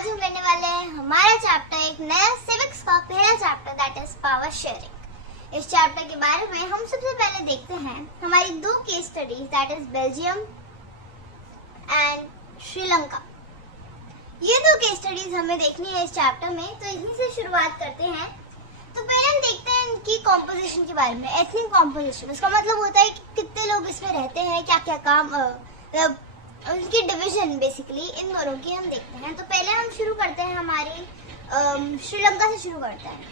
आज हम लेने वाले हैं हमारा चैप्टर, एक नया सिविक्स का पहला chapter, that is power sharing. इस चैप्टर के बारे में हम सबसे पहले देखते हैं हमारी दो case studies, that is Belgium and Sri Lanka. ये दो केस स्टडीज हमें देखनी है इस चैप्टर में, तो इन्हीं से शुरुआत करते हैं। तो पहले हम देखते हैं इनकी कॉम्पोजिशन के बारे में। एथनिक कॉम्पोजिशन, उसका मतलब होता है कि कितने लोग इसमें रहते हैं, क्या क्या काम, उनकी डिवीजन बेसिकली इन दोनों की हम देखते हैं। तो पहले हम शुरू करते हैं हमारी श्रीलंका से शुरू करते हैं।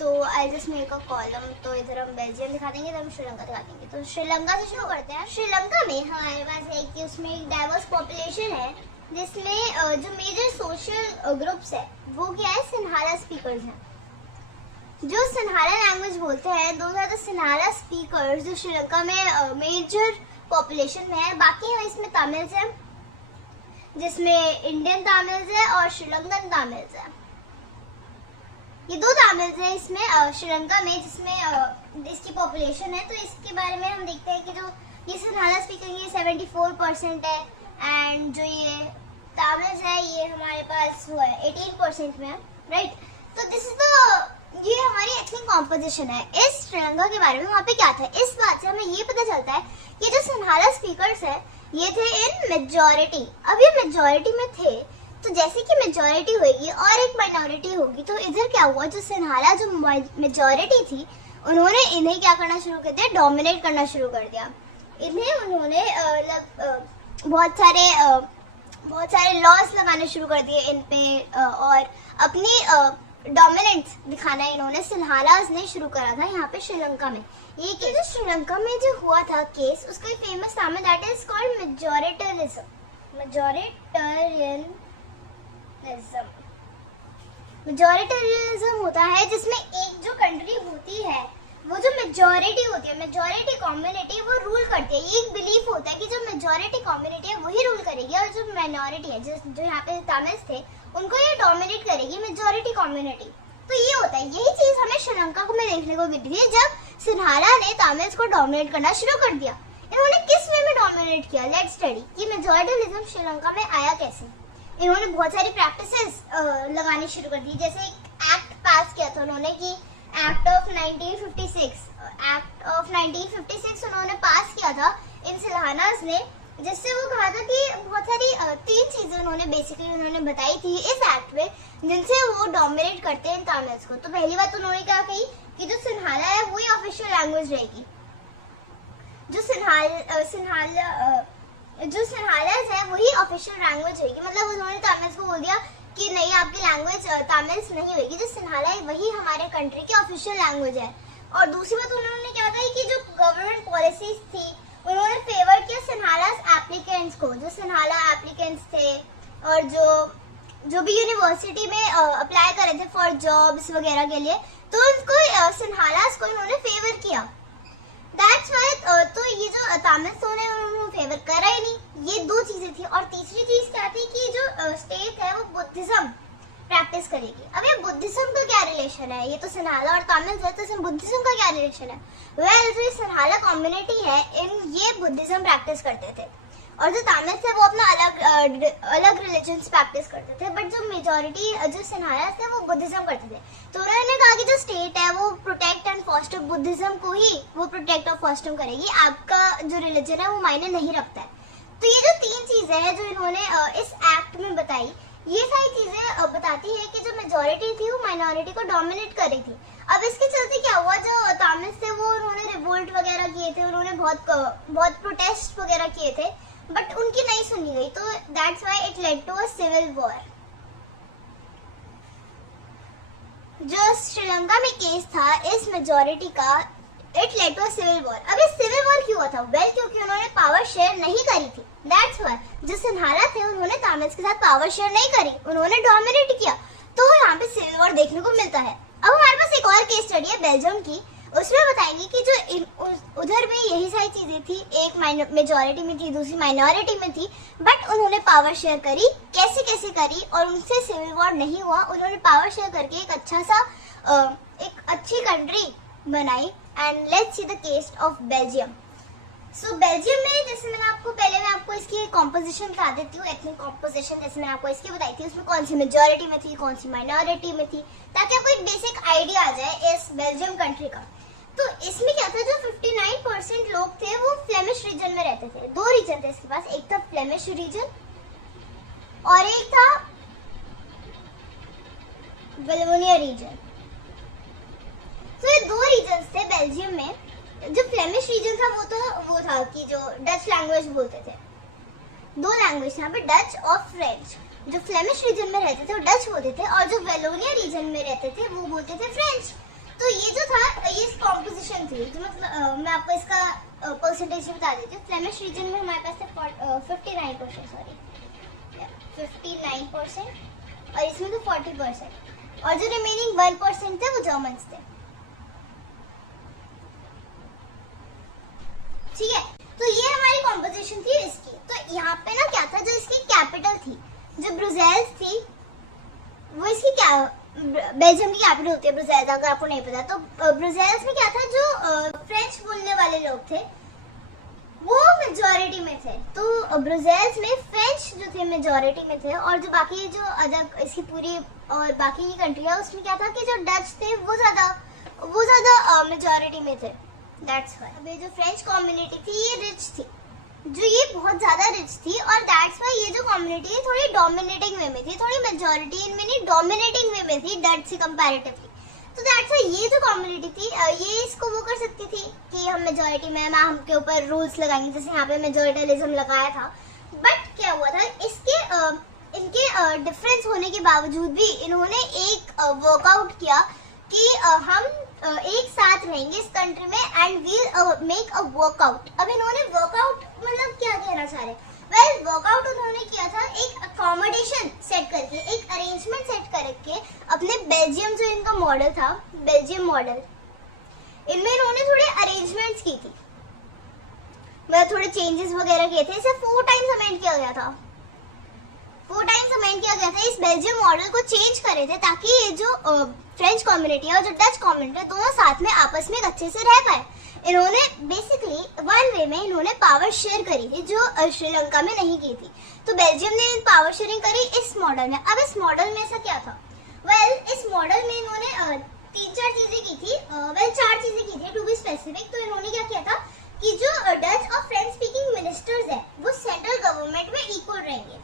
तो I just make a column, तो इधर हम बेल्जियम दिखा देंगे, तो हम श्रीलंका दिखा देंगे। तो श्रीलंका से शुरू करते हैं। श्रीलंका में हमारे पास है कि उसमें एक डाइवर्स पॉपुलेशन है, जिसमें जो मेजर सोशल ग्रुप्स है वो क्या है, सिन्हाला स्पीकर्स हैं। जो सिन्हाला लैंग्वेज बोलते हैं, दो आर द सिन्हाला स्पीकर्स जो श्रीलंका में मेजर पॉपुलेशन में है। बाकी है इसमें तमिल्स है, जिसमें इंडियन तमिल्स है और श्रीलंकन तमिल्स है। ये दो तमिल्स है इसमें श्रीलंका में, जिसमें इसकी पॉपुलेशन है। तो इसके बारे में हम देखते हैं कि जो ये सिन्हाला स्पीकर ये 74% है, एंड जो ये तमिल्स है ये हमारे पास हुआ है 18% में है, राइट। तो दिस इज द, ये हमारी एथनिक कॉम्पोजिशन है। इस श्रीलंका के बारे में वहाँ पे क्या था, इस बात से हमें ये पता चलता है कि जो सिन्हाला स्पीकर्स है ये थे इन मेजॉरिटी। अब ये मेजॉरिटी में थे, तो जैसे कि मेजॉरिटी होगी और एक माइनॉरिटी होगी, तो इधर क्या हुआ, जो सिन्हाला जो मेजॉरिटी थी उन्होंने इन्हें क्या करना शुरू कर दिया, डोमिनेट करना शुरू कर दिया। इन्हें उन्होंने बहुत सारे लॉस लगाने शुरू कर दिए इन पे, और अपनी डोमिनेंस दिखाना इन्होंने सिन्हालास ने शुरू करा था यहाँ पे श्रीलंका में। ये केस जो श्रीलंका में जो हुआ था केस, उसका एक फेमस नाम है, दैट इज कॉल्ड मेजॉरिटरिज्म। मेजॉरिटरिज्म होता है जिसमें एक जो कंट्री होती है, वो जो मेजॉरिटी होती है, मेजॉरिटी कम्युनिटी वो रूल करती है। ये एक बिलीफ होता है कि जो मेजॉरिटी कम्युनिटी है वही रूल करेगी, और जो माइनॉरिटी है, जो यहाँ पे तमिल्स थे, उनको ये डोमिनेट करेगी मेजॉरिटी कम्युनिटी। तो ये होता है, यही चीज हमें श्रीलंका को में देखने को मिली थी जब सिन्हाला ने तमिल्स को डोमिनेट करना शुरू कर दिया। इन्होंने किस वे में डोमिनेट किया, लेट्स स्टडी कि मेजॉरिटरिज्म श्रीलंका में आया कैसे। इन्होंने बहुत सारी प्रैक्टिसेस लगानी शुरू कर दी, जैसे एक एक्ट पास किया था उन्होंने कि एक्ट ऑफ 1956 उन्होंने पास किया था इन सिन्हालास ने, जिससे वो कहा था कि बहुत सारी 3 चीजें उन्होंने बेसिकली उन्होंने बताई थी इस एक्ट में, जिनसे वो डोमिनेट करते हैं तमिल्स को। तो पहली बात उन्होंने क्या कही कि जो सिन्हाला है वही ऑफिशियल लैंग्वेज रहेगी। जो सिन्हालास है वही ऑफिशियल लैंग्वेज रहेगी, मतलब उन्होंने तमिल्स को बोल दिया कि नहीं, आपकी लैंग्वेज तमिल्स नहीं होगी, जो सिन्हाला है वही हमारे कंट्री की ऑफिशियल लैंग्वेज है। और दूसरी बात उन्होंने क्या कही कि जो गवर्नमेंट पॉलिसीज थी उन्होंने फेवर किया सिन्हालास एप्लीकेंट्स को, जो सिन्हाला एप्लीकेंट्स थे और जो भी यूनिवर्सिटी में अप्लाई कर रहे थे फॉर जॉब्स वगैरह के लिए, तो उनको सिन्हालास को इन्होंने फेवर किया। दैट्स व्हाई तो ये जो तमिल्स ने उन्होंने फेवर करा ही नहीं। ये 2 चीजें थी। और तीसरी चीज क्या थी कि जो स्टेट है वो बुद्धिज्म प्रैक्टिस करेगी। अब ये बुद्धिज्म का क्या रिलेशन है, ये तो सिन्हाला और तमिल्स है, तो इसमें बुद्धिज्म का क्या रिलेशन है। वेल, जो सिन्हाला कम्युनिटी है ये बुद्धिज्म प्रैक्टिस करते थे, और जो तमिल्स है वो अपना अलग रिलीजन प्रैक्टिस करते थे। बट जो मेजॉरिटी जो सिन्हाला थे वो बुद्धिज्म करते थे। तो उन्होंने कहा कि जो स्टेट है वो प्रोटेक्ट एंड फॉस्टर बुद्धिज्म को ही वो प्रोटेक्ट और फॉस्टर करेगी, आपका जो रिलीजन है वो मायने नहीं रखता है। तो ये जो 3 चीजें हैं जो इन्होंने इस एक्ट में बताई, ये सारी चीजें बताती है कि जो मेजॉरिटी थी वो माइनॉरिटी को डोमिनेट कर रही थी। अब इसके चलते क्या हुआ, जो तमिल्स थे वो उन्होंने रिवोल्ट वगैरह किए थे, उन्होंने बहुत प्रोटेस्ट वगैरह किए थे, बट उनकी नहीं सुनी गई। तो that's why it led to a civil war. जो श्रीलंका में केस था इस मेजॉरिटी का, it led to a civil war. अब ये सिविल वॉर क्यों हुआ था, वेल क्योंकि उन्होंने पावर शेयर नहीं करी थी। दैट्स व्हाई जो सिन्हाला थे उन्होंने तमिल्स के साथ पावर शेयर नहीं करी, उन्होंने डोमिनेट किया, तो यहाँ पे सिविल वॉर देखने को मिलता है। अब हमारे पास एक और केस स्टडी है बेल्जियम की, उसमें बताएंगे कि जो उधर में यही सारी चीजें थी, एक मेजॉरिटी में थी, दूसरी माइनॉरिटी में थी, बट उन्होंने पावर शेयर करी, कैसे कैसे करी, और उनसे सिविल वॉर नहीं हुआ। उन्होंने पावर शेयर करके एक अच्छा सा एक अच्छी कंट्री बनाई। And let's see the case of Belgium. So Belgium में, जैसे मैं आपको इसकी कॉम्पोजिशन बता देती हूँ, एथनिक कॉम्पोजिशन जैसे मैंने आपको इसकी बताई थी, उसमें कौन सी मेजॉरिटी में थी, कौन सी माइनॉरिटी में थी, ताकि आपको एक बेसिक आइडिया आ जाए इस बेल्जियम कंट्री का। तो इसमें क्या था, जो 59% लोग थे वो फ्लेमिश रीजन में रहते थे। दो रीजन थे इसके पास, एक था फ्लेमिश रीजन और एक था वेलोनिया रीजन। तो ये दो रीजन थे बेल्जियम में। जो फ्लेमिश रीजन था वो था कि जो डच लैंग्वेज बोलते थे। दो लैंग्वेज यहाँ पे, डच और फ्रेंच। जो फ्लेमिश रीजन में रहते थे वो डच बोलते थे और जो वेलोनिया रीजन में रहते थे वो बोलते थे फ्रेंच। तो ये जो था ये कॉम्पोजिशन थी। जो मतलब मैं आपको इसका परसेंटेज बता देती हूँ। फ्लेमिश रीजन में हमारे पास थे 59% और इसमें तो 40%, और जो रिमेनिंग 1% थे वो जर्मन्स थे। ठीक है, तो ये हमारी कॉम्पोजिशन थी इसकी। तो यहाँ पे ना क्या था, जो इसकी कैपिटल थी, जो ब्रुसेल्स थी, वो इसकी क्या बेल्जियम की कैपिटल होती है ब्रुसेल्स, अगर आपको नहीं पता तो। ब्रुसेल्स में क्या था, जो फ्रेंच बोलने वाले लोग थे वो मेजॉरिटी में थे। तो ब्रुसेल्स में फ्रेंच जो थे मेजॉरिटी में थे, और जो बाकी जो अदर इसकी पूरी और बाकी की कंट्री है उसमें क्या था कि जो डच थे वो ज्यादा मेजॉरिटी में थे। That's why. अब ये जो फ्रेंच कम्युनिटी थी ये रिच थी, जो ये बहुत ज्यादा रिच थी, और दैट्स व्हाई ये जो कम्युनिटी है थोड़ी डोमिनेटिंग वे में थी, थोड़ी मेजॉरिटी इनमें नहीं डोमिनेटिंग वे में थी डच से कंपैरेटिवली। तो दैट्स व्हाई ये जो कम्युनिटी थी ये इसको वो कर सकती थी कि हम मेजॉरिटी में हम हमके ऊपर रूल्स लगाएंगे, जैसे यहाँ पे मेजॉरिटलिज्म लगाया था। बट क्या हुआ था, इनके डिफरेंस होने के बावजूद भी इन्होंने एक वर्कआउट किया कि हम एक साथ रहेंगे इस कंट्री में and we'll make a workout. अब इन्होंने वर्कआउट मतलब क्या कहना चाह रहे, वेल वर्कआउट उन्होंने किया था एक अकोमोडेशन सेट करके, एक अरेंजमेंट सेट करके अपने बेल्जियम जो इनका मॉडल था, बेल्जियम मॉडल, इनमें इन्होंने थोड़े अरेंजमेंट्स की थी, मतलब थोड़े चेंजेस वगैरह किए थे। इसे 4 टाइम्स अमेंड किया गया था, 4 टाइम्स अमेंड किया गया था। इस बेल्जियम मॉडल को चेंज करे थे ताकि ये जो फ्रेंच कम्युनिटी है और जो डच कम्युनिटी है दोनों साथ में आपस में अच्छे से रह पाए। इन्होंने बेसिकली वन वे में इन्होंने पावर शेयर करी थी, जो श्रीलंका में नहीं की थी। तो बेल्जियम ने पावर शेयरिंग करी इस मॉडल में। अब इस मॉडल में ऐसा क्या था, वेल इस मॉडल में इन्होंने 3-4 चीजें की थी, 4 चीजें की थी टू बी स्पेसिफिक। तो इन्होंने क्या किया था कि जो डच और फ्रेंच स्पीकिंग मिनिस्टर्स है वो सेंट्रल गवर्नमेंट में इक्वल रहेंगे।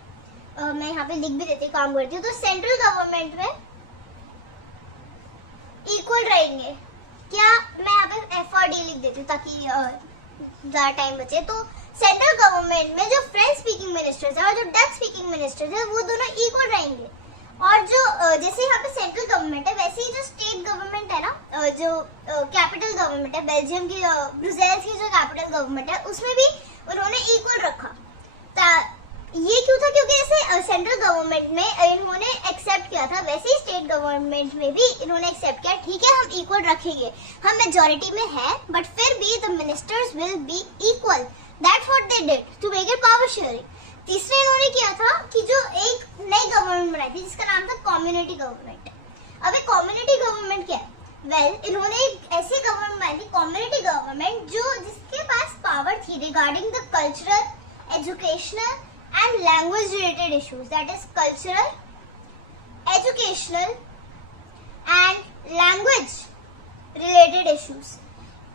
मैं यहाँ पे लिख भी देती हूँ, काम करती हूँ। तो सेंट्रल गवर्नमेंट में इक्वल रहेंगे। क्या मैं यहाँ पे FRD लिख देती हूँ ताकि ज्यादा टाइम बचे। तो सेंट्रल गवर्नमेंट में जो फ्रेंच स्पीकिंग मिनिस्टर्स है और जो डच स्पीकिंग मिनिस्टर्स है वो दोनों इक्वल रहेंगे। और जो जैसे यहाँ पे सेंट्रल गवर्नमेंट है वैसे ही जो स्टेट गवर्नमेंट है ना, जो कैपिटल गवर्नमेंट है बेल्जियम की, ब्रुसेल्स की जो कैपिटल गवर्नमेंट है उसमें भी उन्होंने इक्वल रखा। ये क्यों था, क्योंकि ऐसे सेंट्रल गवर्नमेंट में इन्होंने एक्सेप्ट किया था, वैसे ही स्टेट गवर्नमेंट में भी इन्होंने एक्सेप्ट किया, ठीक है हम इक्वल रखेंगे, हम मेजॉरिटी में है बट फिर भी the ministers will be equal. That's what they did to make it power sharing. तीसरे इन्होंने किया था कि जो एक नई गवर्नमेंट बनाई थी जिसका नाम था कम्युनिटी गवर्नमेंट। अब एक कम्युनिटी गवर्नमेंट क्या है, वेल इन्होंने एक ऐसी गवर्नमेंट बनाई थी कम्युनिटी गवर्नमेंट जो जिसके पास पावर थी regarding the cultural, educational and language related issues, that is cultural, educational and language related issues।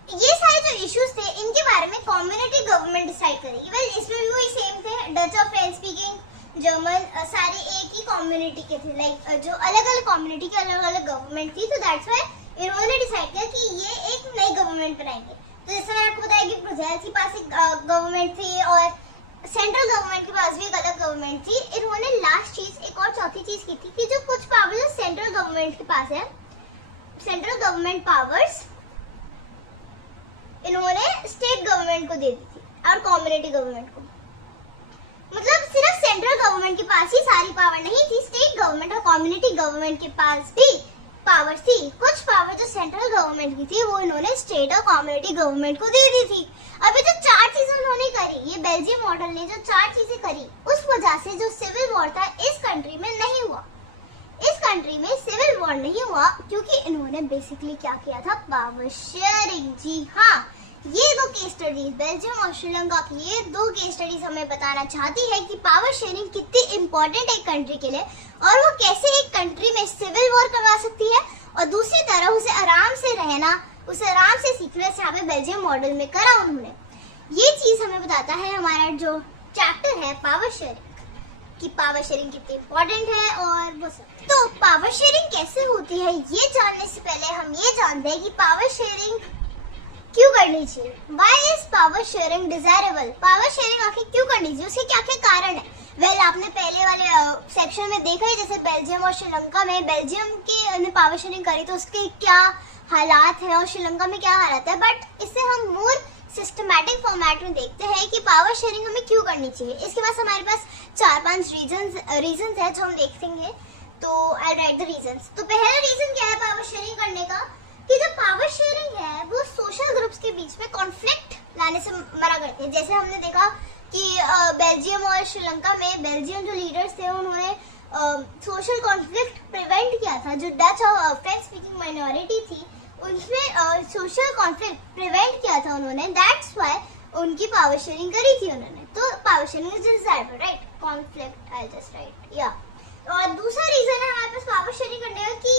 ये सारे जो इश्यूज थे इनके बारे में कम्युनिटी गवर्नमेंट डिसाइड करेगी। वेल इसमें भी वही सेम थे, डच और फ्रेंच स्पीकिंग जर्मन सारे एक ही कम्युनिटी के थे, लाइक जो अलग अलग कम्युनिटी की अलग अलग गवर्नमेंट थी। तो दैट्स व्हाई इन्होंने डिसाइड किया कि ये एक नई गवर्नमेंट बनाएंगे। तो जैसे मैंने आपको बताया कि ब्रुसेल्स के पास एक गवर्नमेंट थी और सेंट्रल गवर्नमेंट के पास भी एक अलग गवर्नमेंट थी। इन्होंने लास्ट चीज एक और चौथी चीज की थी कि जो कुछ पावर जो सेंट्रल गवर्नमेंट के पास है, सेंट्रल गवर्नमेंट पावर्स इन्होंने स्टेट गवर्नमेंट को दे दी थी और कम्युनिटी गवर्नमेंट को। मतलब सिर्फ सेंट्रल गवर्नमेंट के पास ही सारी पावर नहीं थी, स्टेट गवर्नमेंट और कम्युनिटी गवर्नमेंट के पास भी पावर थी। कुछ पावर जो सेंट्रल गवर्नमेंट की थी वो इन्होंने स्टेट और कम्युनिटी गवर्नमेंट को दे दी थी। अभी जो 4 चीजें उन्होंने करी, ये बेल्जियम मॉडल ने जो 4 चीजें करी, उस वजह से जो सिविल वॉर था इस कंट्री में नहीं हुआ। इस कंट्री में सिविल वॉर नहीं हुआ क्योंकि इन्होंने बेसिकली क्या किया था, पावर शेयरिंग। जी हाँ, ये दो केस स्टडीज बेल्जियम और श्रीलंका की ये दो केस स्टडीज हमें बताना चाहती है कि पावर शेयरिंग कितनी इम्पोर्टेंट है एक कंट्री के लिए और वो कैसे एक कंट्री में सिविल वॉर करवा सकती है और दूसरी तरफ उसे आराम से रहना, उसे आराम से सीखना, यहाँ पे बेल्जियम मॉडल में करा उन्होंने। ये चीज हमें बताता है हमारा जो चैप्टर है पावर शेयरिंग, कि पावर शेयरिंग कितनी इम्पोर्टेंट है और वो सब। तो पावर शेयरिंग कैसे होती है ये जानने से पहले हम ये जानते हैं कि पावर शेयरिंग क्यों करनी चाहिए। Why is power sharing desirable? Power sharing आखिर क्यों करनी चाहिए, उसके क्या क्या कारण है। वेल आपने पहले वाले सेक्शन में देखा ही, जैसे बेल्जियम और श्रीलंका में बेल्जियम के ने पावर शेयरिंग करी तो उसके क्या हालात है और श्रीलंका में क्या हालात है। बट इससे हम मोर सिस्टमैटिक फॉर्मेट में देखते हैं कि पावर शेयरिंग हमें क्यों करनी चाहिए। इसके पास हमारे पास 4-5 रीजंस है जो हम देखेंगे। तो आई राइट द रीजंस। तो पहला रीजन क्या है पावर शेयरिंग करने का, कि जो पावर शेयरिंग है वो सोशल ग्रुप्स के बीच में कॉन्फ्लिक्ट लाने से मना करते हैं। जैसे हमने देखा कि बेल्जियम और श्रीलंका में बेल्जियम जो लीडर्स थे उन्होंने सोशल कॉन्फ्लिक्ट प्रिवेंट किया था। जो डच और फ्रेंच स्पीकिंग माइनॉरिटी थी उनमें सोशल कॉन्फ्लिक्ट प्रिवेंट किया था उन्होंने। दैट्स व्हाई उनकी पावर शेयरिंग करी थी उन्होंने। तो power sharing is desirable, right? Conflict I just right या। और दूसरा रीजन है हमारे पास पावर शेयरिंग करने का कि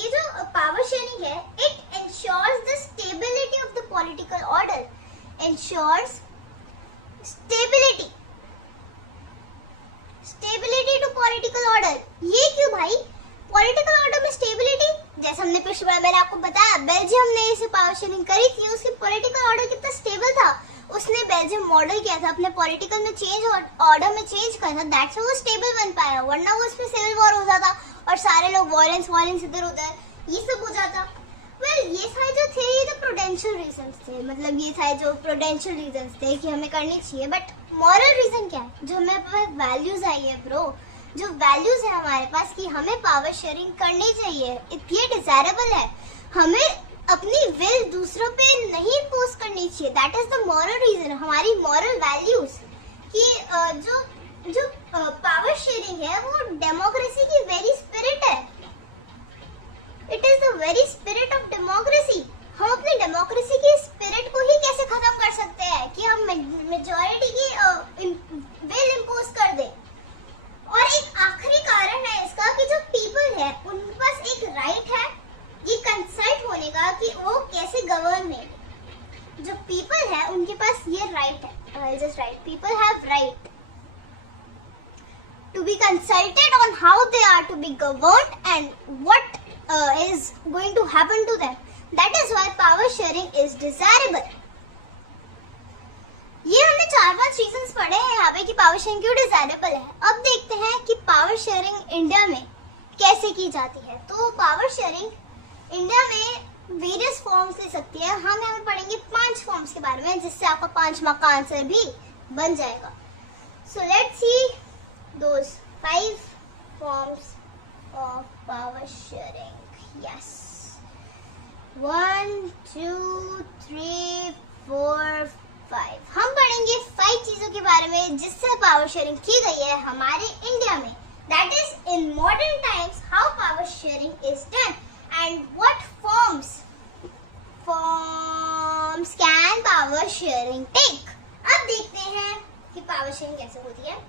ये जो पावर शेयरिंग है it ensures the stability of the political order, ensures stability to political order. ये क्यों भाई, पॉलिटिकल ऑर्डर में स्टेबिलिटी? जैसे हमने पिछली बार मैंने आपको बताया बेल्जियम ने इसे पावर शेयरिंग करी थी, उसकी पॉलिटिकल ऑर्डर कितना स्टेबल था। उसने बेल्जियम मॉडल किया था, अपने पॉलिटिकल में चेंज और ऑर्डर में चेंज किया था, दैट्स वो स्टेबल बन पाया। वरना वो उसमें सिविल वॉर हो जाता और सारे लोग वायलेंस इधर उधर ये सब हो जाता। वेल ये सारे जो थे ये तो प्रूडेंशियल रीजंस थे, मतलब ये सारे जो प्रूडेंशियल रीजंस थे कि हमें करनी चाहिए। बट मॉरल रीजन क्या है, जो हमें पास वैल्यूज आई है ब्रो, जो वैल्यूज है हमारे पास कि हमें पावर शेयरिंग करनी चाहिए, ये डिजायरेबल है, हमें अपनी विल दूसरों पे नहीं इम्पोज करनी चाहिए। That is the moral reason, हमारी मॉरल वैल्यूज कि जो पावर शेयरिंग है वो डेमोक्रेसी की वेरी स्पिरिट है। It is the very spirit of democracy. हम अपनी डेमोक्रेसी की स्पिरिट को ही कैसे खत्म कर सकते हैं कि हम मेजॉरिटी की विल इम्पोज कर दें। और एक आखिरी कारण है इसका कि जो पीपल है उनके पास एक राइट है ये कंसल्ट होने का कि वो कैसे गवर्न है। जो पीपल है उनके पास ये राइट है, just right, people have right to be consulted on how they are to be governed and what is going to happen to them. That is why power sharing is desirable. ये हमने 4-5 reasons पढ़े हैं यहाँ पे कि power sharing क्यों desirable है। अब देखते हैं कि पावर शेयरिंग इंडिया में कैसे की जाती है। तो पावर शेयरिंग इंडिया में वेरियस फॉर्म्स ले सकती है। हम यहाँ पे पढ़ेंगे 5 फॉर्म्स के बारे में, जिससे आपका 5 मार्क का आंसर भी बन जाएगा। So let's see those 5 forms of power sharing. Yes. 1 2 3 4 5 हम पढ़ेंगे 5 चीजों के बारे में जिससे पावर शेयरिंग की गई है हमारे इंडिया में। That is in modern times how power sharing is done and what forms can power sharing take. अब देखते हैं कि पावर शेयरिंग कैसे होती है।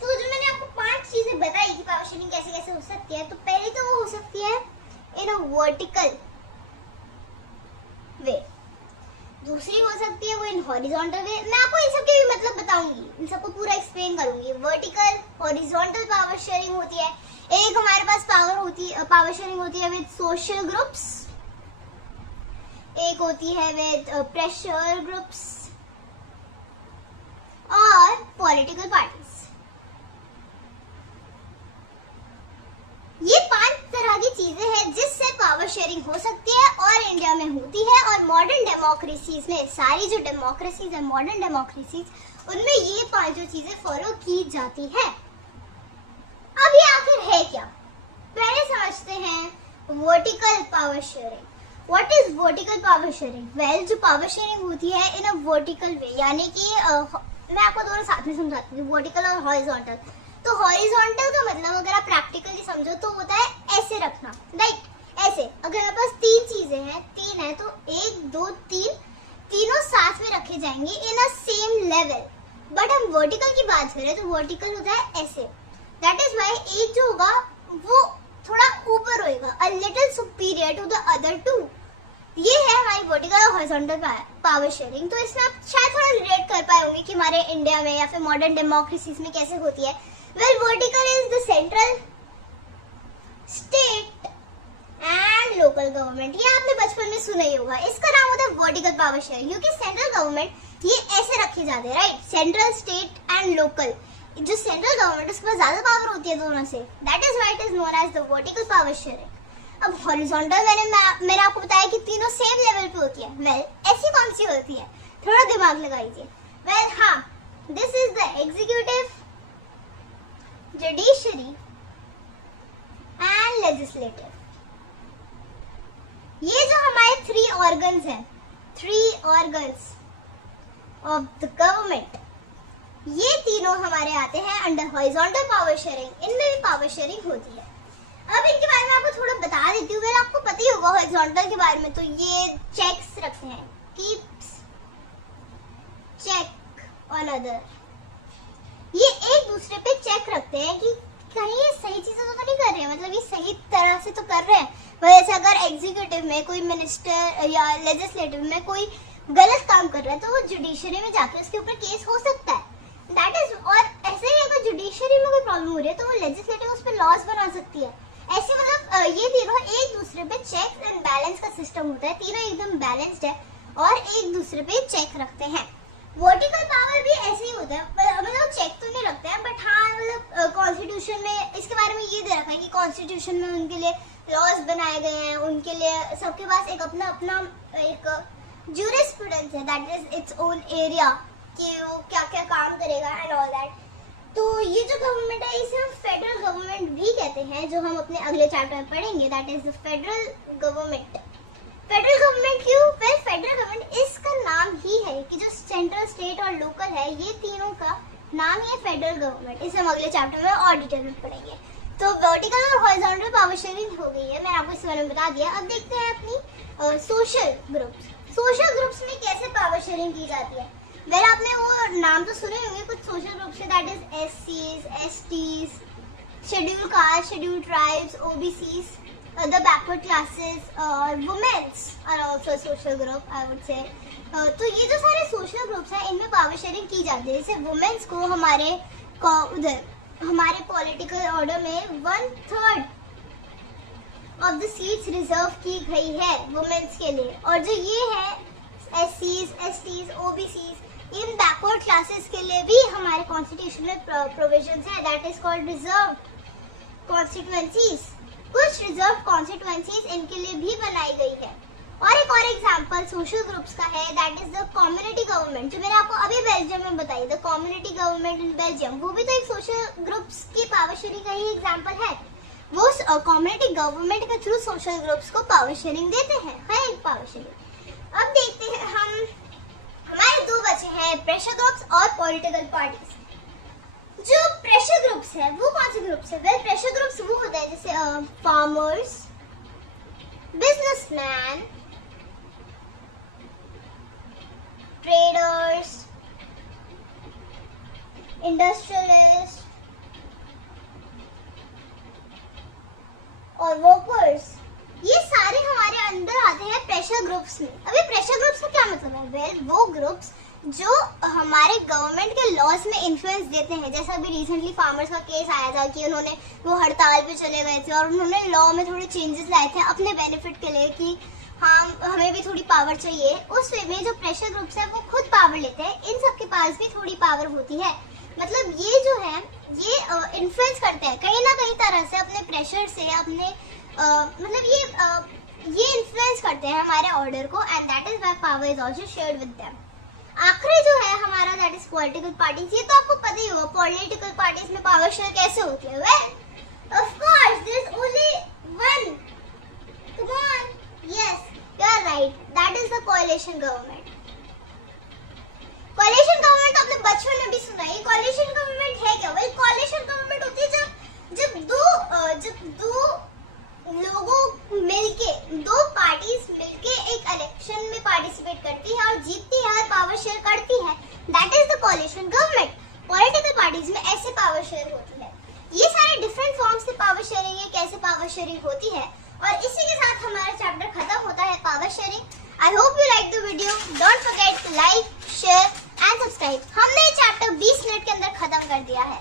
तो जो मैंने आपको 5 चीजें बताई कि पावर शेयरिंग कैसे कैसे हो सकती है, तो पहले तो वो हो सकती है इन अ वर्टिकल वे, दूसरी हो सकती है वो इन हॉरिजॉन्टल वे। मैं आपको इन सब के भी मतलब बताऊंगी, इन सबको पूरा एक्सप्लेन करूंगी। वर्टिकल हॉरिजॉन्टल पावर शेयरिंग होती है। एक हमारे पास पावर शेयरिंग होती है विद सोशल ग्रुप्स, एक होती है विद प्रेशर ग्रुप्स और पॉलिटिकल पार्टीज। ये 5 तरह की चीजें हैं जिससे पावर शेयरिंग हो सकती है और इंडिया में होती है। और मॉडर्न डेमोक्रेसीज में, सारी जो डेमोक्रेसीज है मॉडर्न डेमोक्रेसीज, उनमें ये 5 जो चीजें फॉलो की जाती है। अब ये आखिर है क्या, पहले समझते हैं vertical power sharing. What is vertical power sharing? Well जो पावर शेयरिंग होती है इन अ वर्टिकल वे, यानी कि मैं आपको दोनों साथ में समझाती हूँ, वर्टिकल और हॉरिजॉन्टल। तो हॉरिजॉन्टल का मतलब अगर आप प्रैक्टिकली समझो तो होता है ऐसे रखना, लाइक ऐसे। अगर मेरे पास 3 चीजें हैं, 3 है तो 1 2 3 तीनों साथ में रखे जाएंगे इन अ सेम लेवल। बट हम वर्टिकल की बात करें तो वर्टिकल होता है ऐसे, दैट इज व्हाई एक जो होगा वो थोड़ा ऊपर होएगा, a little superior to the other two. ये है हमारी वर्टिकल और हॉरिजॉन्टल पावर शेयरिंग। तो इसमें आप शायद थोड़ा रिलेट कर पाए होंगे कि हमारे इंडिया में या फिर मॉडर्न डेमोक्रेसीज में कैसे होती है। Well, vertical is the central, state and local government. ये आपने बचपन में सुना ही होगा, इसका नाम होता है वर्टिकल पावर शेयरिंग, क्योंकि सेंट्रल गवर्नमेंट ये ऐसे रखे जाते हैं, right, central, state and local. जो सेंट्रल गवर्नमेंट उसके पास ज्यादा पावर होती है दोनों से, that is why it is known as the vertical power sharing. अब हॉरिजॉन्टल मैंने आपको बताया कि तीनों सेम लेवल पे होती है। वेल, ऐसी कौन सी होती है, थोड़ा दिमाग लगाइए। वेल, हाँ, this is the executive, judiciary and legislative. ये जो हमारे 3 ऑर्गन्स हैं, 3 ऑर्गन्स ऑफ द गवर्नमेंट, ये तीनों हमारे आते हैं अंडर हॉरिजॉन्टल पावर शेयरिंग। इनमें भी पावर शेयरिंग होती है। अब इनके बारे में आपको थोड़ा बता देती हूँ। आपको पता ही होगा हॉरिजॉन्टल के बारे में, तो ये चेक्स रखते हैं, कीप्स चेक ऑन अदर। ये एक दूसरे पे चेक रखते हैं कि कहीं ये सही चीजें तो नहीं कर रहे हैं, मतलब ये सही तरह से तो कर रहे हैं। वैसे अगर एग्जीक्यूटिव में कोई मिनिस्टर या लेजिस्लेटिव में कोई गलत काम कर रहा है तो वो जुडिशरी में जाके उसके ऊपर केस हो सकता है, दैट इज। और ऐसे ही अगर जुडिशरी में कोई प्रॉब्लम हो रही है तो वो लेजिस्लेटिव उस पर लॉज बना सकती है। ऐसे मतलब ये तीनों एक दूसरे पे चेक एंड बैलेंस का सिस्टम होता है, तीनों एकदम बैलेंस्ड है और एक दूसरे पे चेक रखते हैं। वर्टिकल पावर भी ऐसे ही होता है, मतलब चेक तो नहीं रखते हैं, बट हाँ मतलब कॉन्स्टिट्यूशन में इसके बारे में ये दे रखा है कि कॉन्स्टिट्यूशन में उनके लिए लॉज बनाए गए हैं, उनके लिए सबके पास एक अपना अपना एक ज्यूरिस्प्रूडेंस है, that is its own area, कि वो क्या क्या काम करेगा एंड ऑल दैट। तो ये जो गवर्नमेंट है इसे हम फेडरल गवर्नमेंट भी कहते हैं, जो हम अपने अगले चैप्टर में पढ़ेंगे, that is the federal government. Federal government क्यों? वेल, फेडरल गवर्नमेंट इसका नाम ही है कि जो सेंट्रल, स्टेट और लोकल है, ये तीनों का नाम ही है फेडरल गवर्नमेंट। इसे हम अगले चैप्टर में और डिटेल में पढ़ेंगे। तो वर्टिकल और हॉरिजॉन्टल पावर शेयरिंग हो गई है, मैंने आपको इस बारे में बता दिया। अब देखते हैं अपनी सोशल ग्रुप्स। सोशल ग्रुप्स में कैसे पावर शेयरिंग की जाती है। वेल, आपने वो नाम तो सुने होंगे कुछ सोशल ग्रुप्स, दैट इज एससीज, STs, schedule caste, schedule tribes, OBCs, the backward classes, women's are also a social group, I would say. तो ये जो सारे सोशल ग्रुप्स हैं इनमें पावर शेयरिंग की जाती है। जैसे वुमेन्स को उधर हमारे पॉलिटिकल ऑर्डर में 1/3 ऑफ द सीट्स रिजर्व की गई है वुमेन्स के लिए। और जो ये है एससीज, एसटीज, ओबीसीज, इन बैकवर्ड क्लासेस के लिए भी हमारे कॉन्स्टिट्यूशन में प्रोविजंस है, that is called reserve constituencies. कुछ रिजर्व कॉन्स्टिट्यूएंसीज इनके लिए भी बनाई गई है। और एक और एग्जांपल सोशल ग्रुप्स का है, that is the community government, जो मैंने आपको अभी बेल्जियम में बताई, the community government in Belgium. वो भी तो एक सोशल ग्रुप्स की पावर शेयरिंग का ही एग्जांपल है। वो कम्युनिटी गवर्नमेंट के थ्रू सोशल ग्रुप्स को पावर शेयरिंग देते हैं, है एक पावर शेयरिंग। अब देखते हैं हम, हमारे 2 बचे हैं, प्रेशर ग्रुप्स और पॉलिटिकल पार्टीज। जो प्रेशर ग्रुप्स है वो कौन से ग्रुप्स है? वेल, प्रेशर ग्रुप्स वो होता है जैसे फार्मर्स, बिजनेसमैन, ट्रेडर्स, इंडस्ट्रियलिस्ट और वर्कर्स। ये सारे हमारे अंदर आते हैं प्रेशर ग्रुप्स में। अभी प्रेशर ग्रुप्स का क्या मतलब है? वेल, वो ग्रुप्स जो हमारे गवर्नमेंट के लॉज में इन्फ्लुएंस देते हैं। जैसा अभी रिसेंटली फार्मर्स का केस आया था कि उन्होंने वो हड़ताल पे चले गए थे और उन्होंने लॉ में थोड़े चेंजेस लाए थे अपने बेनिफिट के लिए कि हाँ हमें भी थोड़ी पावर चाहिए। उस वे में जो प्रेशर ग्रुप्स है वो खुद पावर लेते हैं, इन सब के पास भी थोड़ी पावर होती है। मतलब ये जो है ये इन्फ्लुएंस करते हैं कहीं ना कहीं तरह से अपने प्रेशर से, अपने मतलब ये इन्फ्लुएंस करते हैं हमारे ऑर्डर को, and that is why power is also shared with them. आखिरी जो है हमारा, दैट इज पॉलिटिकल पार्टीज। ये तो आपको पता ही होगा पॉलिटिकल पार्टीज में पावर शेयर कैसे होती है। Well, of course there is only one, come on, yes you are right, that is the coalition government. Coalition government आपने बचपन में भी सुना है। कोएलिशन गवर्नमेंट है क्या? वेल, कोएलिशन गवर्नमेंट होती है जब दो लोगों मिलके, 2 पार्टीज मिलके एक इलेक्शन में पार्टिसिपेट करती है और जीत बॉडीज में ऐसे पावर शेयर होती है। ये सारे डिफरेंट फॉर्म्स से पावर शेयरिंग है, कैसे पावर शेयरिंग होती है, और इसी के साथ हमारा चैप्टर खत्म होता है power sharing. I hope you like the video. Don't forget to like, share and subscribe. हमने ये चैप्टर 20 मिनट के अंदर खत्म कर दिया है।